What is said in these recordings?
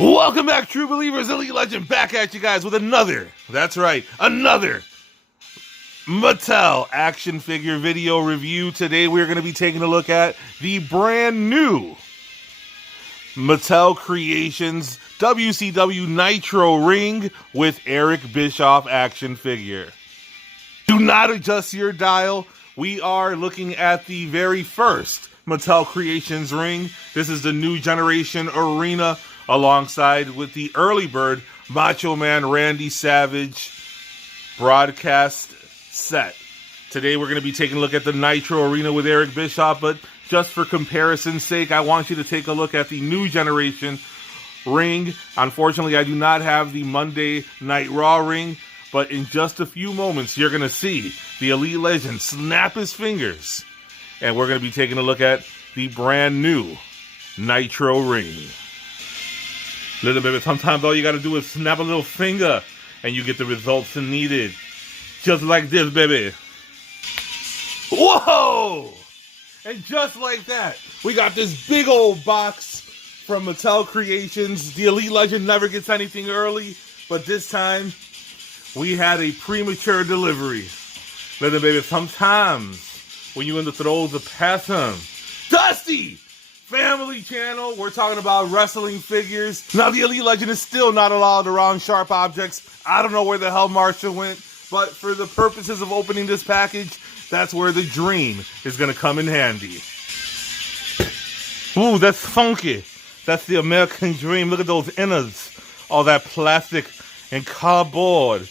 Welcome back, true believers. Elite Legend back at you guys with another Mattel action figure video review. Today we're going to be taking a look at the brand new Mattel Creations WCW Nitro ring with Eric Bischoff action figure. Do not adjust your dial. We are looking at the very first Mattel Creations ring. This is the new generation arena, alongside with the early bird Macho Man Randy Savage broadcast set. Today we're going to be taking a look at the Nitro Arena with Eric Bischoff, but just for comparison's sake, I want you to take a look at the new generation ring. Unfortunately, I do not have the Monday Night Raw ring, but in just a few moments, you're going to see the Elite Legend snap his fingers, and we're going to be taking a look at the brand new Nitro ring. Little baby, sometimes all you gotta do is snap a little finger and you get the results needed. Just like this, baby. Whoa! And just like that, we got this big old box from Mattel Creations. The Elite Legend never gets anything early, but this time we had a premature delivery. Little baby, sometimes when you in the throes of passing, Dusty! Family channel, we're talking about wrestling figures. Now, the Elite Legend is still not allowed around sharp objects. I don't know where the hell Marsha went, but for the purposes of opening this package, that's where the dream is going to come in handy. Ooh, that's funky. That's the American dream. Look at those innards. All that plastic and cardboard.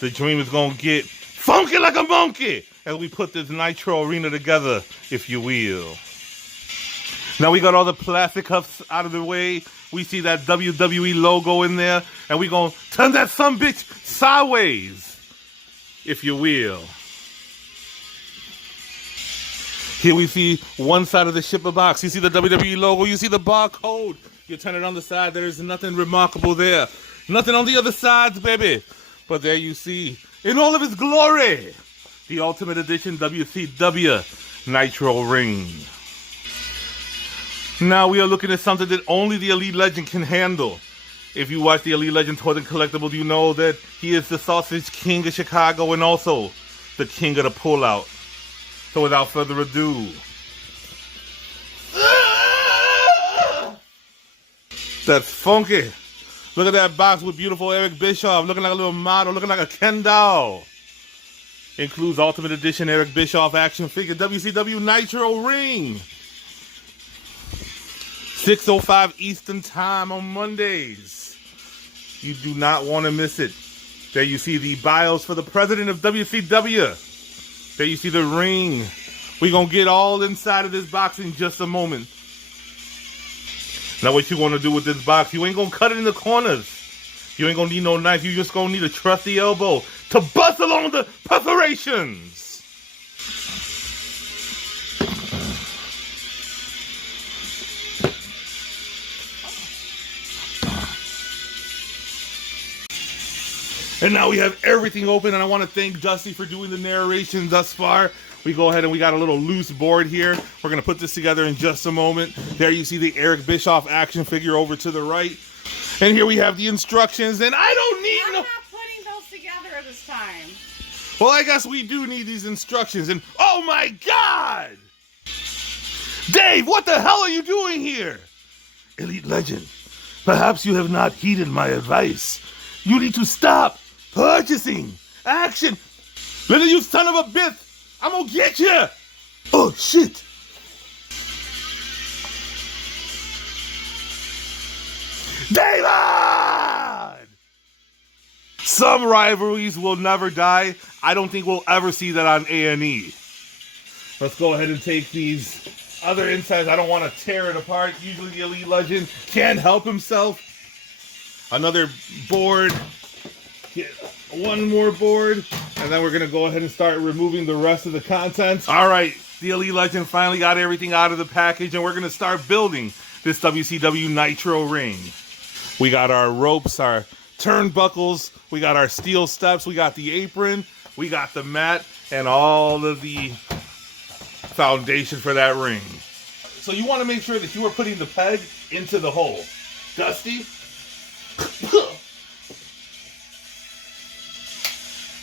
The dream is going to get funky like a monkey as we put this Nitro Arena together, if you will. Now we got all the plastic cups out of the way. We see that WWE logo in there. And we gonna turn that sumbitch sideways, if you will. Here we see one side of the shipper box. You see the WWE logo. You see the barcode. You turn it on the side. There's nothing remarkable there. Nothing on the other sides, baby. But there you see, in all of its glory, the Ultimate Edition WCW Nitro ring. Now we are looking at something that only the Elite Legend can handle. If you watch the Elite Legend Toys and Collectibles, you know that he is the Sausage King of Chicago and also the King of the Pullout. So without further ado, that's funky. Look at that box with beautiful Eric Bischoff, looking like a little model, looking like a Ken doll. Includes Ultimate Edition Eric Bischoff action figure, WCW Nitro ring. 6:05 Eastern Time on Mondays. You do not want to miss it. There you see the bios for the president of WCW. There you see the ring. We're going to get all inside of this box in just a moment. Now what you want to do with this box, you ain't going to cut it in the corners. You ain't going to need no knife. You just going to need a trusty elbow to bust along the perforations. And now we have everything open, and I want to thank Dusty for doing the narration thus far. We go ahead and we got a little loose board here. We're going to put this together in just a moment. There you see the Eric Bischoff action figure over to the right. And here we have the instructions, and I don't need I'm not putting those together this time. Well, I guess we do need these instructions, and oh my God! Dave, what the hell are you doing here? Elite Legend, perhaps you have not heeded my advice. You need to stop purchasing action. Little you son of a bitch, I'm gonna get you. Oh shit. David! Some rivalries will never die. I don't think we'll ever see that on A&E. Let's go ahead and take these other insides. I don't want to tear it apart. Usually the Elite Legend can't help himself. Another board. Get one more board. And then we're going to go ahead and start removing the rest of the contents. All right. The Elite Legend finally got everything out of the package. And we're going to start building this WCW Nitro ring. We got our ropes, our turnbuckles. We got our steel steps. We got the apron. We got the mat. And all of the foundation for that ring. So you want to make sure that you are putting the peg into the hole. Dusty,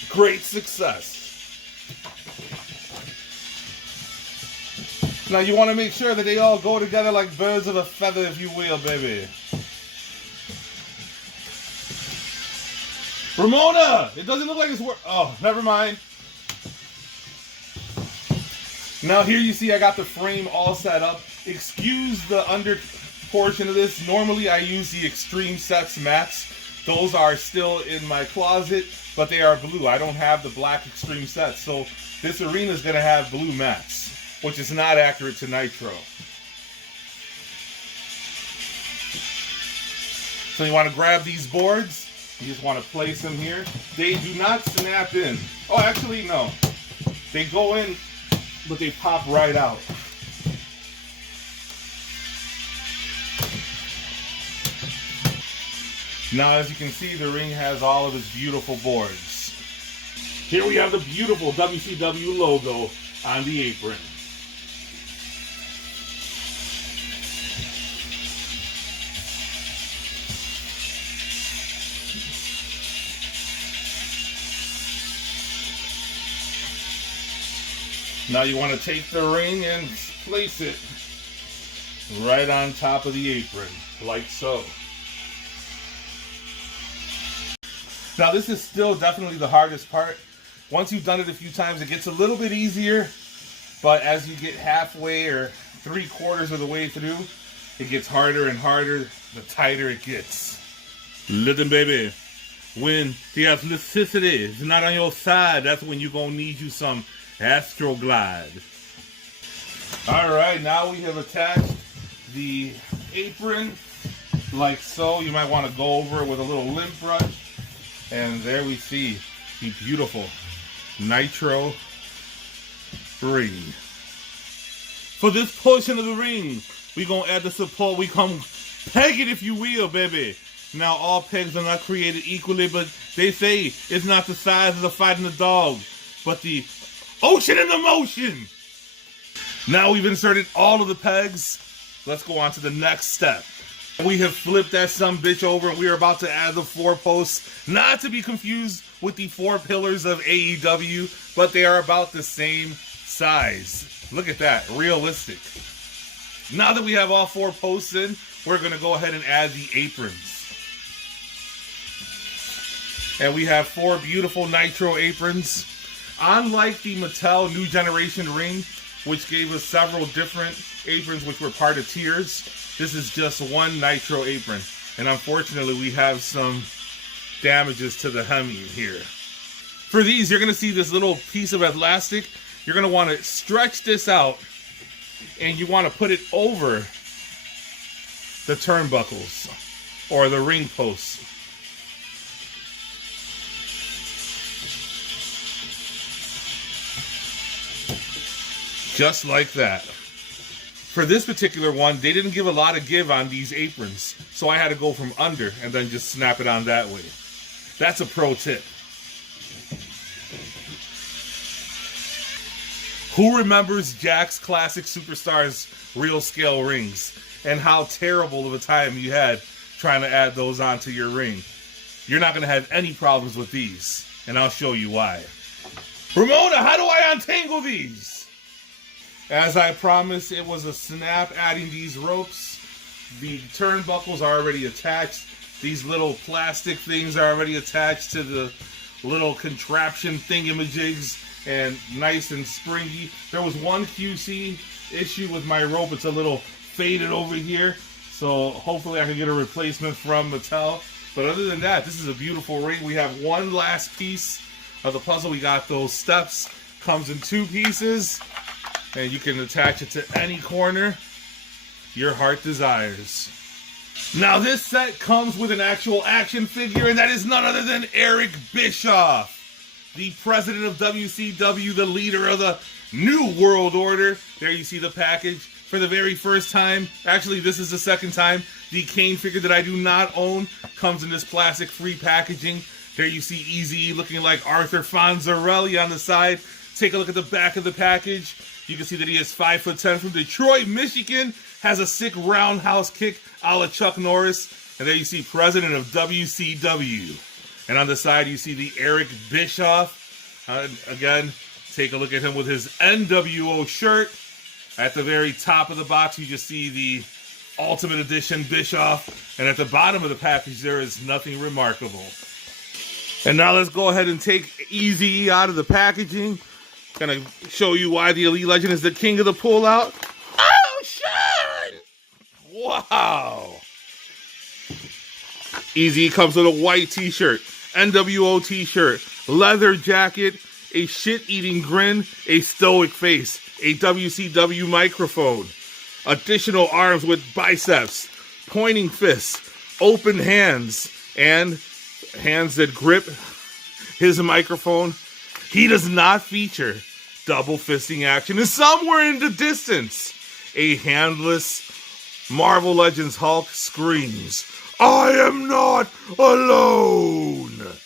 Great success. Now you want to make sure that they all go together like birds of a feather, if you will, baby. Ramona! It doesn't look like it's work. Oh, never mind. Now here you see I got the frame all set up. Excuse the under portion of this. Normally I use the Extreme Sets mats. Those are still in my closet, but they are blue. I don't have the black Extreme Sets, so this arena is going to have blue mats, which is not accurate to Nitro. So you want to grab these boards. You just want to place them here. They do not snap in. Oh, actually, no. They go in, but they pop right out. Now, as you can see, the ring has all of its beautiful boards. Here we have the beautiful WCW logo on the apron. Now you want to take the ring and place it right on top of the apron, like so. Now this is still definitely the hardest part. Once you've done it a few times, it gets a little bit easier, but as you get halfway or 3/4 of the way through, it gets harder and harder the tighter it gets. Listen, baby, when the athleticity is not on your side, that's when you're going to need you some Astroglide. Alright, now we have attached the apron like so. You might want to go over it with a little lint brush. And there we see the beautiful Nitro ring. For this portion of the ring, we're going to add the support. We come peg it, if you will, baby. Now, all pegs are not created equally, but they say it's not the size of the fighting the dog, but the ocean in the motion. Now we've inserted all of the pegs. Let's go on to the next step. We have flipped that sumbitch over and we are about to add the 4 posts, not to be confused with the 4 pillars of AEW, but they are about the same size. Look at that, realistic. Now that we have all 4 posts in, we're going to go ahead and add the aprons. And we have 4 beautiful Nitro aprons. Unlike the Mattel New Generation ring, which gave us several different aprons which were part of tiers, this is just one Nitro apron. And unfortunately, we have some damages to the hemi here. For these, you're going to see this little piece of elastic. You're going to want to stretch this out, and you want to put it over the turnbuckles or the ring posts. Just like that. For this particular one, they didn't give a lot of give on these aprons, so I had to go from under and then just snap it on that way. That's a pro tip. Who remembers Jack's Classic Superstars real scale rings and how terrible of a time you had trying to add those onto your ring? You're not going to have any problems with these, and I'll show you why. Ramona, how do I untangle these? As I promised, it was a snap adding these ropes. The turnbuckles are already attached. These little plastic things are already attached to the little contraption thingamajigs and nice and springy. There was one QC issue with my rope. It's a little faded over here. So hopefully I can get a replacement from Mattel. But other than that, this is a beautiful ring. We have one last piece of the puzzle. We got those steps. Comes in 2 pieces. And you can attach it to any corner your heart desires. Now this set comes with an actual action figure, and that is none other than Eric Bischoff, the president of WCW, the leader of the New World Order. There you see the package. For the very first time, actually this is the second time, the Kane figure that I do not own comes in this plastic-free packaging. There you see Eazy looking like Arthur Fonzarelli on the side. Take a look at the back of the package. You can see that he is 5'10" from Detroit, Michigan. Has a sick roundhouse kick a la Chuck Norris. And there you see president of WCW. And on the side, you see the Eric Bischoff. Again, take a look at him with his NWO shirt. At the very top of the box, you just see the Ultimate Edition Bischoff. And at the bottom of the package, there is nothing remarkable. And now let's go ahead and take Eazy out of the packaging. Gonna show you why the Elite Legend is the king of the pullout. Oh, shit! Wow! Eazy comes with a white t-shirt, NWO t-shirt, leather jacket, a shit-eating grin, a stoic face, a WCW microphone, additional arms with biceps, pointing fists, open hands, and hands that grip his microphone. He does not feature double fisting action. And somewhere in the distance, a handless Marvel Legends Hulk screams, "I am not alone!"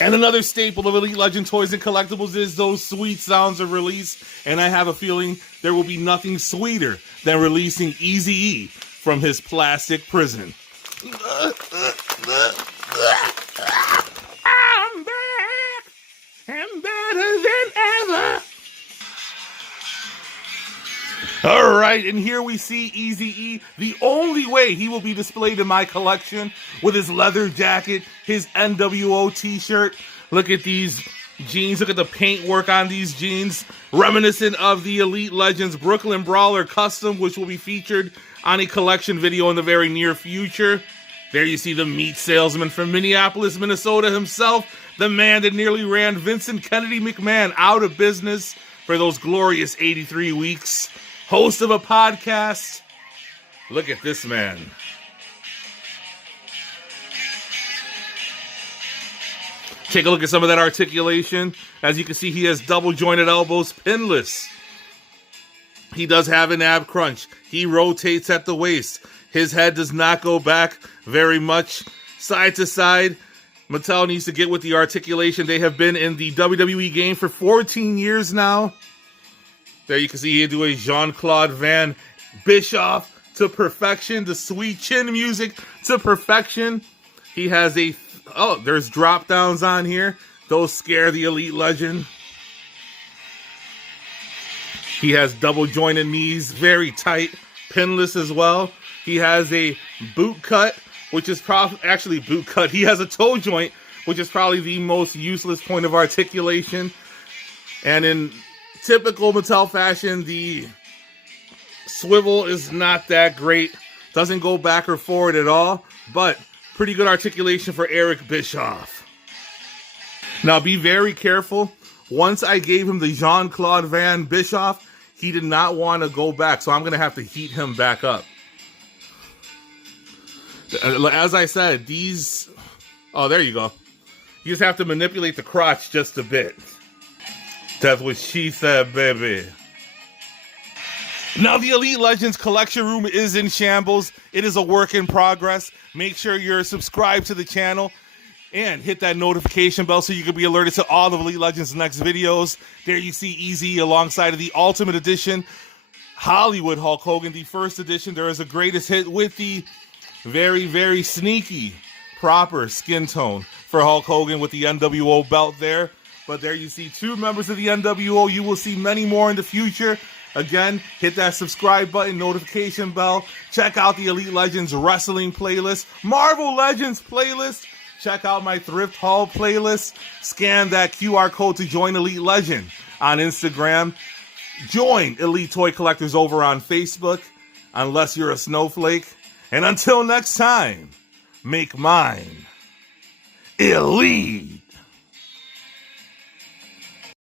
And another staple of Elite Legend toys and collectibles is those sweet sounds of release. And I have a feeling there will be nothing sweeter than releasing Eazy-E from his plastic prison. I'm back! I'm better than ever! All right, and here we see Eazy-E, the only way he will be displayed in my collection, with his leather jacket, his NWO t-shirt. Look at these jeans. Look at the paint work on these jeans, reminiscent of the Elite Legends Brooklyn Brawler Custom, which will be featured on a collection video in the very near future. There you see the meat salesman from Minneapolis, Minnesota himself, the man that nearly ran Vincent Kennedy McMahon out of business for those glorious 83 weeks. Host of a podcast. Look at this man. Take a look at some of that articulation. As you can see, he has double jointed elbows, pinless. He does have an ab crunch. He rotates at the waist. His head does not go back very much. Side to side. Mattel needs to get with the articulation. They have been in the WWE game for 14 years now. There you can see he do a Jean-Claude Van Bischoff to perfection. The sweet chin music to perfection. He has a... Oh, there's drop downs on here. Those scare the Elite Legend. He has double jointed knees, very tight, pinless as well. He has a boot cut, which is probably actually boot cut. He has a toe joint, which is probably the most useless point of articulation. And in typical Mattel fashion, the swivel is not that great. Doesn't go back or forward at all, but pretty good articulation for Eric Bischoff. Now be very careful. Once I gave him the Jean-Claude Van Bischoff, he did not want to go back, so I'm going to have to heat him back up. As I said, these... Oh, there you go. You just have to manipulate the crotch just a bit. That's what she said, baby. Now, the Elite Legends collection room is in shambles. It is a work in progress. Make sure you're subscribed to the channel and hit that notification bell so you can be alerted to all of Elite Legends' next videos. There you see Eazy alongside of the Ultimate Edition Hollywood Hulk Hogan. The first edition, there is a greatest hit with the very, very sneaky, proper skin tone for Hulk Hogan with the NWO belt there. But there you see two members of the NWO. You will see many more in the future. Again, hit that subscribe button, notification bell. Check out the Elite Legends wrestling playlist, Marvel Legends playlist. Check out my thrift haul playlist. Scan that QR code to join Elite Legend on Instagram. Join Elite Toy Collectors over on Facebook, unless you're a snowflake. And until next time, make mine elite.